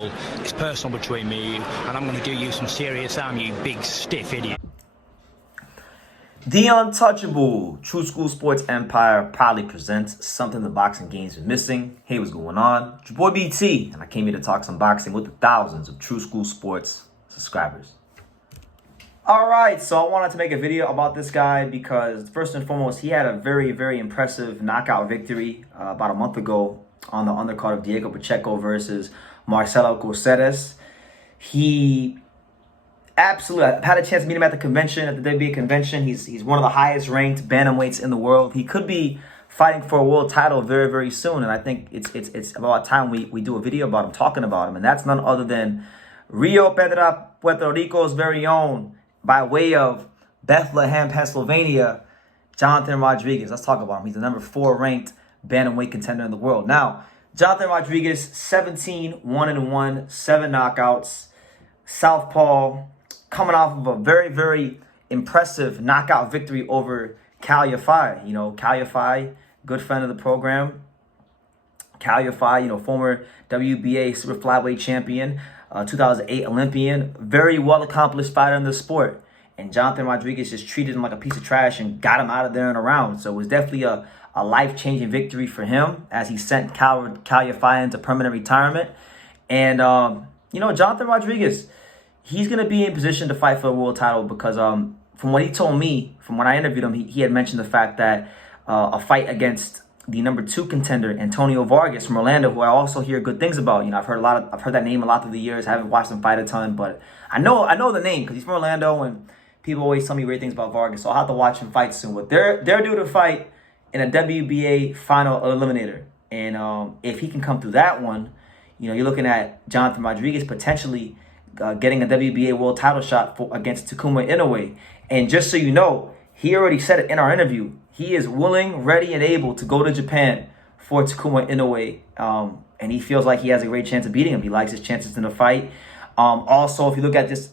It's personal between me and you, and I'm going to do you some serious harm, you big stiff idiot. The Untouchable True School Sports Empire proudly presents something the boxing game's been missing. Hey, what's going on? It's your boy BT, and I came here to talk some boxing with the thousands of True School Sports subscribers. Alright, so I wanted to make a video about this guy because first and foremost, he had a very, very impressive knockout victory about a month ago on the undercard of Diego Pacheco versus Marcelo Coceres. He absolutely, I've had a chance to meet him at the convention, at the WBA convention. He's one of the highest ranked bantamweights in the world. He could be fighting for a world title very, very soon. And I think it's about time we do a video about him, talking about him. And that's none other than Rio Piedra, Puerto Rico's very own, by way of Bethlehem, Pennsylvania, Jonathan Rodriguez. Let's talk about him. He's the number 4 ranked bantamweight contender in the world. Now, Jonathan Rodriguez, 17-1-1, 7 knockouts, southpaw, coming off of a very, very impressive knockout victory over Kal Yafai. You know, Kal Yafai, good friend of the program. Kal Yafai, former WBA super flyweight champion, 2008 Olympian, very well-accomplished fighter in the sport. And Jonathan Rodriguez just treated him like a piece of trash and got him out of there and around. So it was definitely a life-changing victory for him as he sent Kal Yafai into permanent retirement. And, Jonathan Rodriguez, he's going to be in position to fight for a world title because from what he told me, from when I interviewed him, he had mentioned the fact that a fight against the number 2 contender, Antonio Vargas from Orlando, who I also hear good things about. I've heard that name a lot through the years. I haven't watched him fight a ton, but I know the name because he's from Orlando and people always tell me great things about Vargas. So I'll have to watch him fight soon. But they're due to fight in a WBA final eliminator. And if he can come through that one, you're looking at Jonathan Rodriguez potentially getting a WBA world title shot against Takuma Inoue. And just so you know, he already said it in our interview. He is willing, ready, and able to go to Japan for Takuma Inoue. And he feels like he has a great chance of beating him. He likes his chances in the fight. Also, if you look at just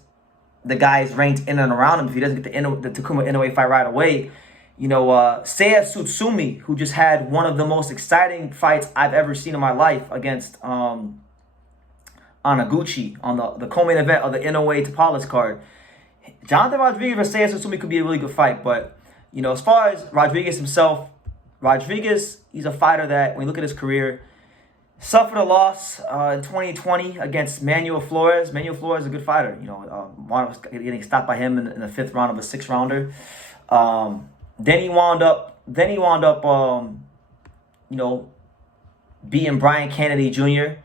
the guys ranked in and around him, if he doesn't get the Takuma Inoue fight right away, Seiya Tsutsumi, who just had one of the most exciting fights I've ever seen in my life against Anaguchi on the co-main event of the Inoue Tapales card. Jonathan Rodriguez versus Seiya Tsutsumi could be a really good fight, but as far as Rodriguez himself, he's a fighter that, when you look at his career, suffered a loss in 2020 against Manuel Flores. Manuel Flores is a good fighter. One was getting stopped by him in the 5th round of a 6-rounder. Then he wound up, beating Brian Kennedy Jr.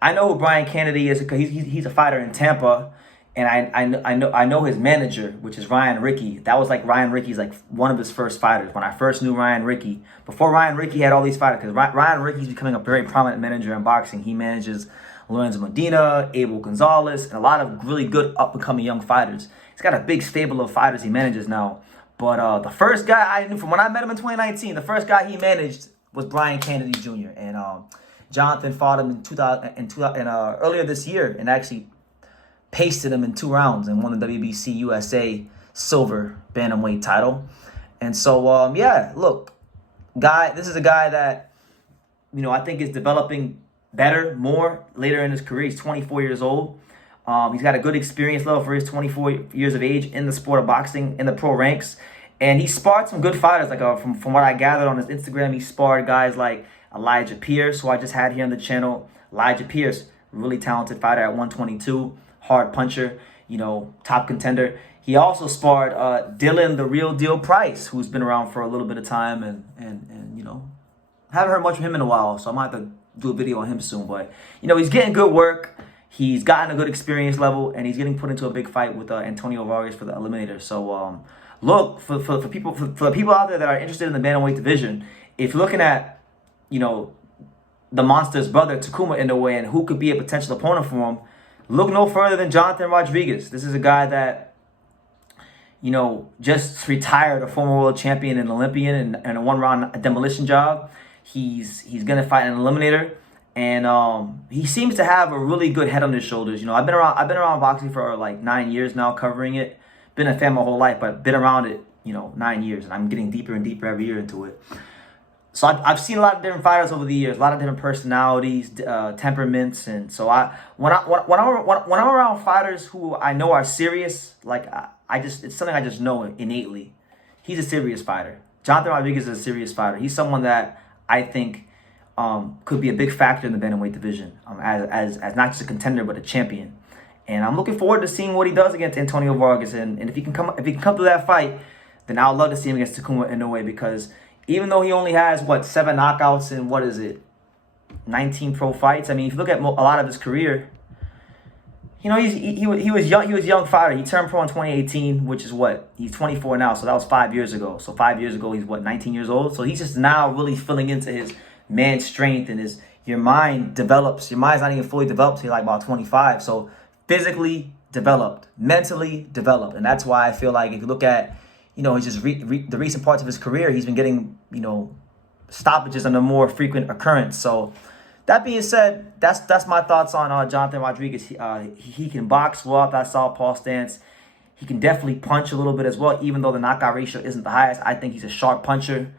I know who Brian Kennedy is because he's a fighter in Tampa, and I know his manager, which is Ryan Rickey. That was like Ryan Rickey's one of his first fighters. When I first knew Ryan Rickey, before Ryan Rickey had all these fighters, because Ryan Rickey's becoming a very prominent manager in boxing. He manages Lorenzo Medina, Abel Gonzalez, and a lot of really good up-and-coming young fighters. He's got a big stable of fighters he manages now. But the first guy I knew from when I met him in 2019, the first guy he managed was Brian Kennedy Jr. And Jonathan fought him earlier this year and actually pasted him in 2 rounds and won the WBC USA silver bantamweight title. And so, look, this is a guy that, I think is developing better, more later in his career. He's 24 years old. He's got a good experience level for his 24 years of age in the sport of boxing, in the pro ranks. And he sparred some good fighters. From what I gathered on his Instagram, he sparred guys like Elijah Pierce, who I just had here on the channel. Elijah Pierce, really talented fighter at 122, hard puncher, top contender. He also sparred Dylan the Real Deal Price, who's been around for a little bit of time, and haven't heard much from him in a while, so I might have to do a video on him soon. But he's getting good work. He's gotten a good experience level, and he's getting put into a big fight with Antonio Vargas for the eliminator. So look, for the people out there that are interested in the bantamweight division, if you're looking at the monster's brother Takuma Inoue and who could be a potential opponent for him, look no further than Jonathan Rodriguez. This is a guy that just retired, a former world champion and Olympian, and a 1-round demolition job. He's gonna fight an eliminator, and he seems to have a really good head on his shoulders. I've been around boxing for like 9 years now, covering it. Been a fan my whole life, but been around it 9 years, and I'm getting deeper and deeper every year into it. So I've seen a lot of different fighters over the years, a lot of different personalities, temperaments, and so when I'm around fighters who I know are serious, like I just it's something I just know innately. He's a serious fighter. Jonathan Rodriguez is a serious fighter. He's someone that I think could be a big factor in the bantamweight division, as not just a contender but a champion. And I'm looking forward to seeing what he does against Antonio Vargas. And if he can come through that fight, then I would love to see him against Takuma Inoue, because even though he only has 7 knockouts and 19 pro fights. I mean, if you look at a lot of his career, he was young. He was a young fighter. He turned pro in 2018, which is he's 24 now. So that was 5 years ago. So 5 years ago, he's 19 years old. So he's just now really filling into his man strength, and your mind develops. Your mind's not even fully developed till you're like about 25. So physically developed, mentally developed, and that's why I feel like if you look at it's just the recent parts of his career, he's been getting, stoppages on a more frequent occurrence. So that being said, that's my thoughts on Jonathan Rodriguez. He can box well at that southpaw stance. He can definitely punch a little bit as well, even though the knockout ratio isn't the highest. I think he's a sharp puncher.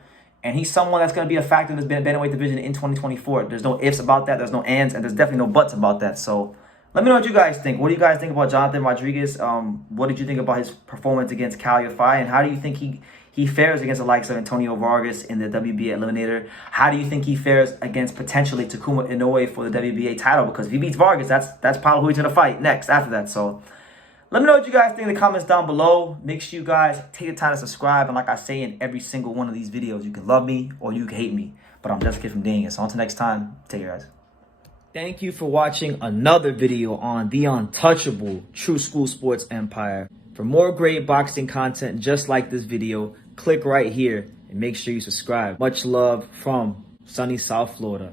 And he's someone that's going to be a factor in this bantamweight division in 2024. There's no ifs about that. There's no ands. And there's definitely no buts about that. So let me know what you guys think. What do you guys think about Jonathan Rodriguez? What did you think about his performance against Kal Yafai? And how do you think he fares against the likes of Antonio Vargas in the WBA Eliminator? How do you think he fares against potentially Takuma Inoue for the WBA title? Because if he beats Vargas, that's probably who he's going to fight next after that. So let me know what you guys think in the comments down below. Make sure you guys take the time to subscribe. And like I say in every single one of these videos, you can love me or you can hate me. But I'm just a kid from Dang. So until next time, take care, guys. Thank you for watching another video on the untouchable True School Sports Empire. For more great boxing content just like this video, click right here and make sure you subscribe. Much love from sunny South Florida.